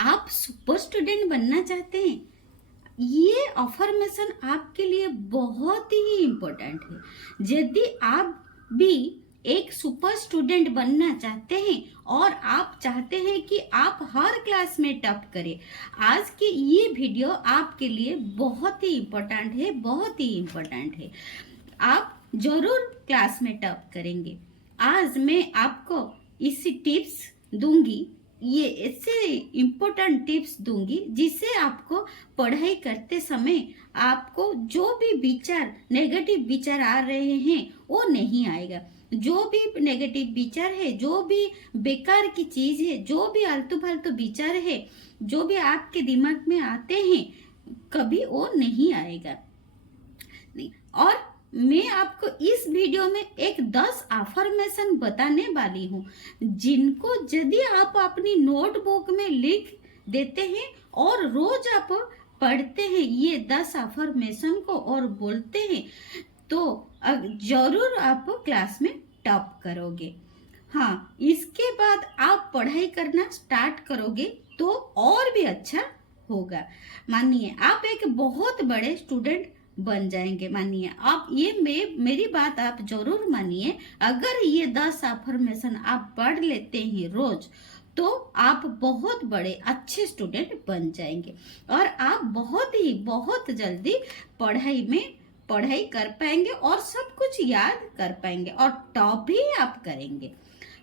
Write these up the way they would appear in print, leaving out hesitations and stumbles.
आप super student बनना चाहते हैं? ये अफर्मेशन आपके लिए बहुत ही इम्पोर्टेंट है। यदि आप भी एक सुपर स्टूडेंट बनना चाहते हैं और आप चाहते हैं कि आप हर क्लास में टॉप करें, आज की ये वीडियो आपके लिए बहुत ही इम्पोर्टेंट है, बहुत ही इम्पोर्टेंट है। आप जरूर क्लास में टॉप करेंगे। आज मैं आपको इसी टिप्स दूंगी, ये ऐसे इम्पोर्टेंट टिप्स दूंगी जिससे आपको पढ़ाई करते समय आपको जो भी विचार, नेगेटिव विचार आ रहे हैं वो नहीं आएगा। जो भी नेगेटिव विचार है, जो भी बेकार की चीज है, जो भी आलतू फालतू विचार है, जो भी आपके दिमाग में आते हैं, कभी वो नहीं आएगा। और मैं आपको इस वीडियो में एक 10 अफर्मेशन बताने वाली हूँ, जिनको यदि आप अपनी नोटबुक में लिख देते हैं और रोज आप पढ़ते हैं ये 10 अफर्मेशन को और बोलते हैं, तो जरूर आप क्लास में टॉप करोगे। हाँ, इसके बाद आप पढ़ाई करना स्टार्ट करोगे तो और भी अच्छा होगा। मानिए आप एक बहुत बड़े स्टूडेंट बन जाएंगे। मानिए आप ये मेरी बात आप जरूर मानिए। अगर ये 10 अफर्मेशन आप पढ़ लेते हैं रोज, तो आप बहुत बड़े अच्छे स्टूडेंट बन जाएंगे और आप बहुत जल्दी पढ़ाई कर पाएंगे और सब कुछ याद कर पाएंगे और टॉप भी आप करेंगे।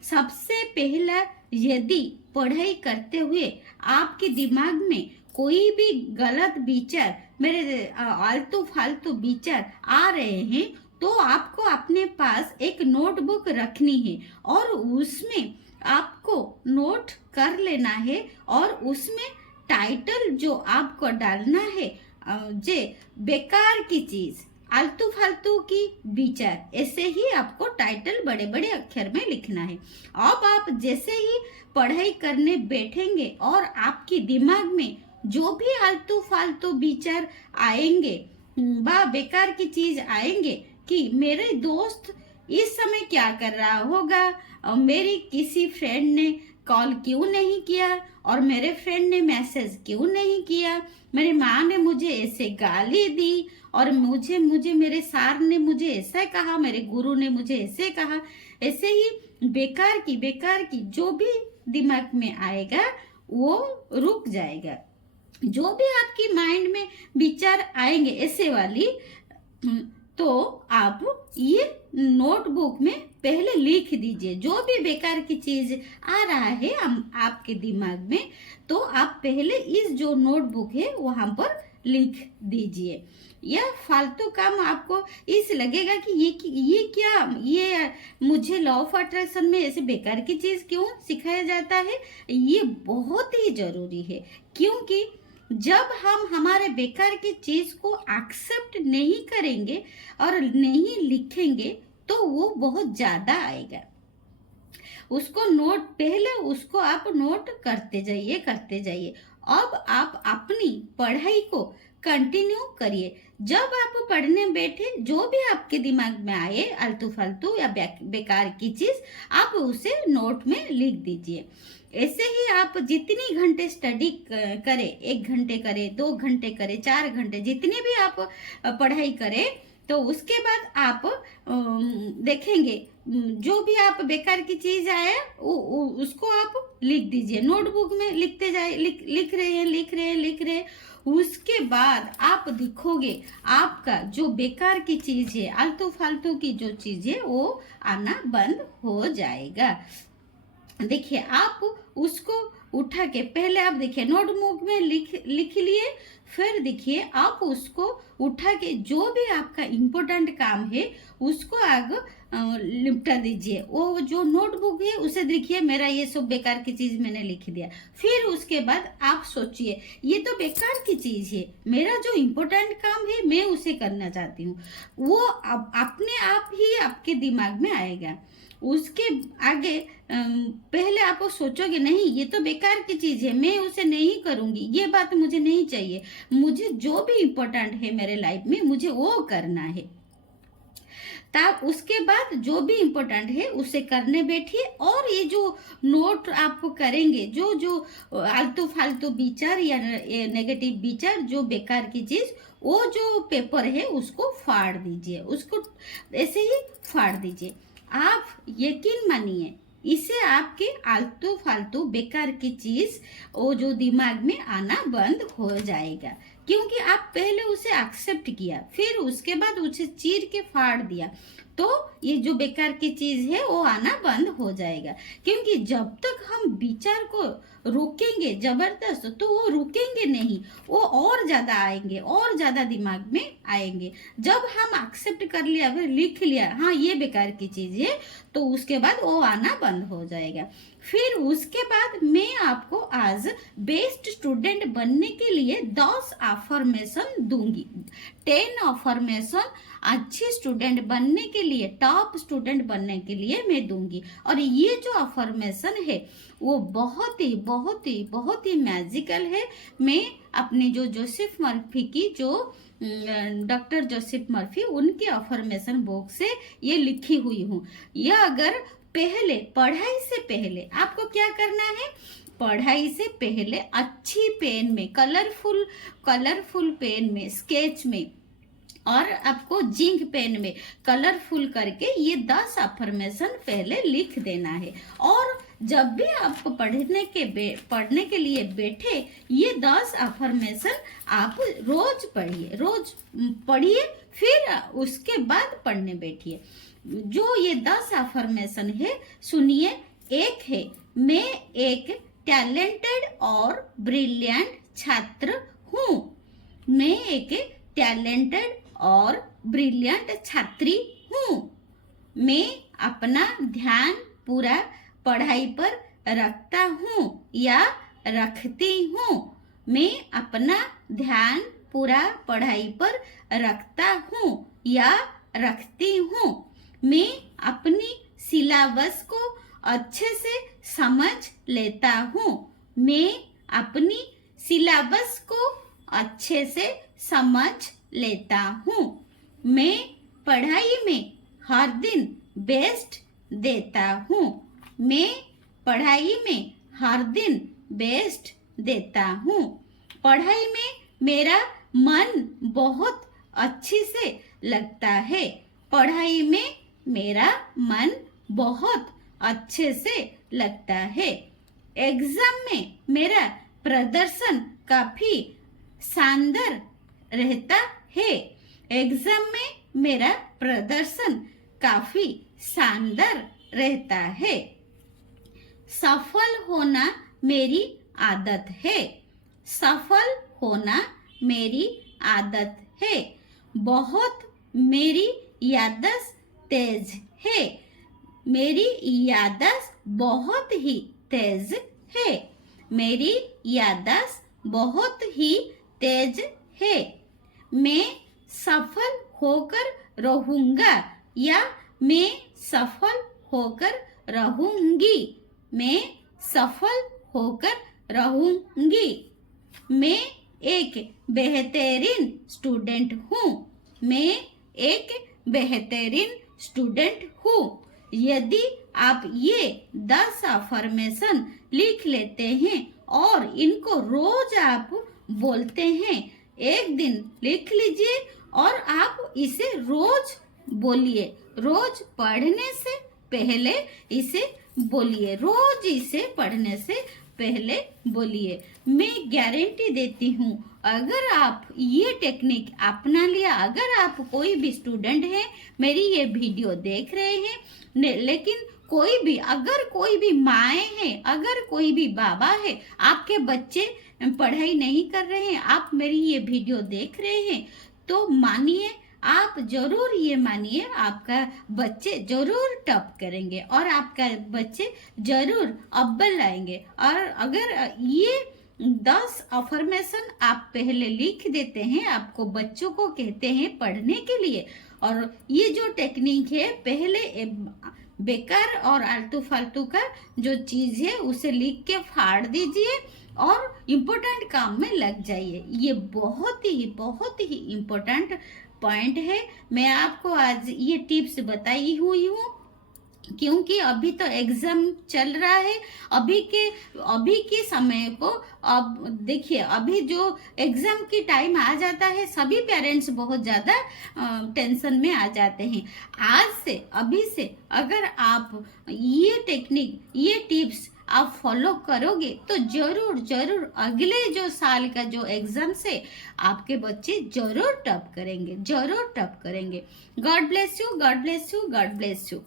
सबसे पहला, यदि पढ़ाई करते हुए आपके दिमाग में कोई भी गलत विचार, मेरे आलतू फालतू विचार आ रहे हैं, तो आपको अपने पास एक नोटबुक रखनी है और उसमें आपको नोट कर लेना है और उसमें टाइटल जो आपको डालना है, जे बेकार की चीज, आलतू फालतू की विचार, ऐसे ही आपको टाइटल बड़े बड़े अक्षर में लिखना है। अब आप जैसे ही पढ़ाई करने बैठेंगे और आपके दिमाग में जो भी आलतू फालतू विचार आएंगे बा बेकार की चीज आएंगे कि मेरे दोस्त इस समय क्या कर रहा होगा, और मेरी किसी फ्रेंड ने कॉल क्यों नहीं किया, और मेरे फ्रेंड ने मैसेज क्यों नहीं किया, मेरी माँ ने मुझे ऐसे गाली दी, और मुझे मुझे मेरे सर ने मुझे ऐसा कहा, मेरे गुरु ने मुझे ऐसे कहा, ऐसे ही बेकार की जो भी दिमाग में आएगा वो रुक जाएगा। जो भी आपकी माइंड में विचार आएंगे ऐसे वाली, तो आप ये नोटबुक में पहले लिख दीजिए। जो भी बेकार की चीज आ रहा है आपके दिमाग में, तो आप पहले इस जो नोटबुक है वहां पर लिख दीजिए। यह फालतू काम आपको इस लगेगा कि ये क्या, ये मुझे लॉ ऑफ अट्रैक्शन में ऐसे बेकार की चीज क्यों सिखाया जाता है। ये बहुत ही जरूरी है, क्योंकि जब हम हमारे बेकार की चीज को एक्सेप्ट नहीं करेंगे और नहीं लिखेंगे, तो वो बहुत ज्यादा आएगा। उसको नोट, पहले उसको आप नोट करते जाइए। अब आप अपनी पढ़ाई को कंटिन्यू करिए। जब आप पढ़ने बैठे, जो भी आपके दिमाग में आए आलतू फालतू या बेकार की चीज, आप उसे नोट में लिख दीजिए। ऐसे ही आप जितनी घंटे स्टडी करें, 1 घंटे करें, 2 घंटे करें, 4 घंटे, जितनी भी आप पढ़ाई करें, तो उसके बाद आप देखेंगे जो भी आप बेकार की चीज आए उसको आप लिख दीजिए। नोटबुक में लिखते जाए, लिख रहे हैं। उसके बाद आप दिखोगे आपका जो बेकार की चीज है, आलतू फालतू की जो चीज है, वो आना बंद हो जाएगा। देखिए आप उसको उठा के पहले आप देखिए नोटबुक में लिख लिए, फिर देखिए आप उसको उठा के जो भी आपका इम्पोर्टेंट काम है उसको आगे निपटा दीजिए। वो जो नोटबुक है उसे देखिए, मेरा ये सब बेकार की चीज मैंने लिख दिया। फिर उसके बाद आप सोचिए, ये तो बेकार की चीज है, मेरा जो इम्पोर्टेंट काम है मैं उसे करना चाहती हूँ, वो अपने आप ही आपके दिमाग में आएगा। उसके आगे पहले आप सोचोगे नहीं ये तो बेकार की चीज है, मैं उसे नहीं करूंगी, ये बात मुझे नहीं चाहिए, मुझे जो भी इम्पोर्टेंट है मेरे लाइफ में मुझे वो करना है। तब उसके बाद जो भी इम्पोर्टेंट है उसे करने बैठिए। और ये जो नोट आपको करेंगे, जो जो आलतू फालतू विचार या नेगेटिव विचार, जो बेकार की चीज, वो जो पेपर है उसको फाड़ दीजिए, उसको ऐसे ही फाड़ दीजिए। आप यकीन मानिए, इससे आपके आलतू फालतू बेकार की चीज वो जो दिमाग में आना बंद हो जाएगा, क्योंकि आप पहले उसे एक्सेप्ट किया, फिर उसके बाद उसे चीर के फाड़ दिया, तो ये जो बेकार की चीज है वो आना बंद हो जाएगा। क्योंकि जब तक हम विचार को रोकेंगे जबरदस्त, तो वो रुकेंगे नहीं, वो और ज्यादा आएंगे, और ज्यादा दिमाग में आएंगे। जब हम एक्सेप्ट कर लिया, फिर लिख लिया हाँ ये बेकार की चीज है, तो उसके बाद वो आना बंद हो जाएगा। फिर उसके बाद मैं आपको आज बेस्ट स्टूडेंट बनने के लिए 10 अफर्मेशन दूंगी, 10 अफर्मेशन अच्छी स्टूडेंट बनने के लिए, टॉप स्टूडेंट बनने के लिए मैं दूंगी। और ये जो अफर्मेशन है वो बहुत ही मैजिकल है। मैं अपने जो जोसेफ मर्फी की, जो डॉक्टर जोसेफ मर्फी, उनके अफर्मेशन बुक से ये लिखी हुई हूँ। यह अगर पहले, पढ़ाई से पहले आपको क्या करना है, पढ़ाई से पहले अच्छी पेन में, कलरफुल पेन में, स्केच में, और आपको जिंक पेन में कलरफुल करके ये 10 अफर्मेशन पहले लिख देना है। और जब भी आपको पढ़ने के लिए बैठे, ये 10 अफर्मेशन आप रोज पढ़िए, फिर उसके बाद पढ़ने बैठिए। जो ये 10 अफर्मेशन है, सुनिए। एक है, मैं एक टैलेंटेड और ब्रिलियंट छात्र हूँ। मैं एक टैलेंटेड और ब्रिलियंट छात्री हूँ। मैं अपना ध्यान पूरा पढ़ाई पर रखता हूँ या रखती हूँ। मैं अपना ध्यान पूरा पढ़ाई पर रखता हूँ या रखती हूँ। मैं अपनी सिलेबस को अच्छे से समझ लेता हूँ। मैं अपनी सिलेबस को अच्छे से समझ लेता हूँ। मैं पढ़ाई में हर दिन बेस्ट देता हूँ। मैं पढ़ाई में हर दिन बेस्ट देता हूँ। पढ़ाई में मेरा मन बहुत अच्छे से लगता है। पढ़ाई में मेरा मन बहुत अच्छे से लगता है। एग्जाम में मेरा प्रदर्शन काफी शानदार रहता है। एग्जाम में मेरा प्रदर्शन काफी शानदार रहता है। सफल होना मेरी आदत है। सफल होना मेरी आदत है। बहुत मेरी याददाश्त तेज है। मेरी याददाश्त बहुत ही तेज है। मेरी याददाश्त बहुत ही तेज है। मैं सफल होकर रहूंगा या मैं सफल होकर रहूंगी। मैं सफल होकर रहूंगी। मैं एक बेहतरीन स्टूडेंट हूँ। मैं एक बेहतरीन स्टूडेंट हूँ। यदि आप ये 10 अफर्मेशन लिख लेते हैं और इनको रोज आप बोलते हैं, एक दिन लिख लीजिए और आप इसे रोज बोलिए। रोज पढ़ने से पहले इसे बोलिए। रोज इसे पढ़ने से पहले बोलिए। मैं गारंटी देती हूँ, अगर आप ये टेक्निक अपना लिया, अगर आप कोई भी स्टूडेंट है, मेरी ये वीडियो देख रहे हैं, लेकिन अगर कोई भी माएँ हैं, अगर कोई भी बाबा है, आपके बच्चे पढ़ाई नहीं कर रहे हैं, आप मेरी ये वीडियो देख रहे हैं, तो मानिए, आप जरूर ये मानिए, आपका बच्चे जरूर टॉप करेंगे और आपका बच्चे जरूर अव्वल आएंगे। और अगर ये 10 अफर्मेशन आप पहले लिख देते हैं, आपको बच्चों को कहते हैं पढ़ने के लिए, और ये जो टेक्निक है, पहले बेकार और आलतू फालतू का जो चीज है उसे लिख के फाड़ दीजिए और इम्पोर्टेंट काम में लग जाइए। ये बहुत ही इम्पोर्टेंट पॉइंट है। मैं आपको आज ये टिप्स बताई हुई हूँ क्योंकि अभी तो एग्जाम चल रहा है। अभी के समय को अब देखिए, अभी जो एग्जाम की टाइम आ जाता है सभी पेरेंट्स बहुत ज़्यादा टेंशन में आ जाते हैं। आज से, अभी से अगर आप ये टेक्निक, ये टिप्स आप फॉलो करोगे तो जरूर जरूर अगले जो साल का जो एग्जाम से आपके बच्चे जरूर टॉप करेंगे, जरूर टॉप करेंगे। God bless you, God bless you, God bless you.